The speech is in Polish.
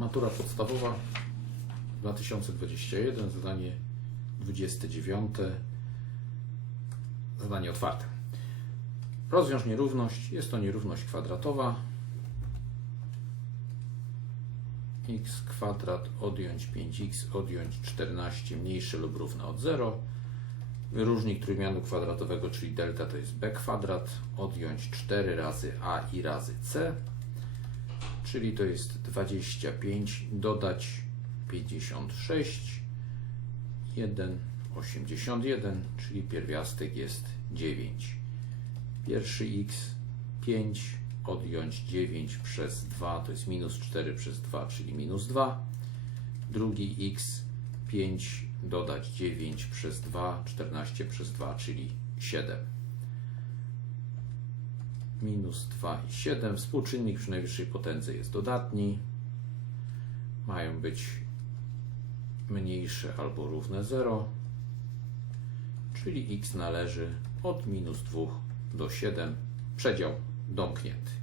Matura podstawowa 2021, zadanie 29, zadanie otwarte. Rozwiąż nierówność. Jest to nierówność kwadratowa. x kwadrat odjąć 5x odjąć 14 mniejsze lub równe od 0. Wyróżnik trójmianu kwadratowego, czyli delta to jest b kwadrat, odjąć 4 razy a i razy c, czyli to jest 25, dodać 56, 1, 81, czyli pierwiastek jest 9. Pierwszy x 5 odjąć 9 przez 2 to jest minus 4 przez 2, czyli minus 2. Drugi x 5 dodać 9 przez 2, 14 przez 2, czyli 7. Minus 2 i 7. Współczynnik przy najwyższej potędze jest dodatni. Mają być mniejsze albo równe 0, czyli x należy od minus 2 do 7, przedział domknięty.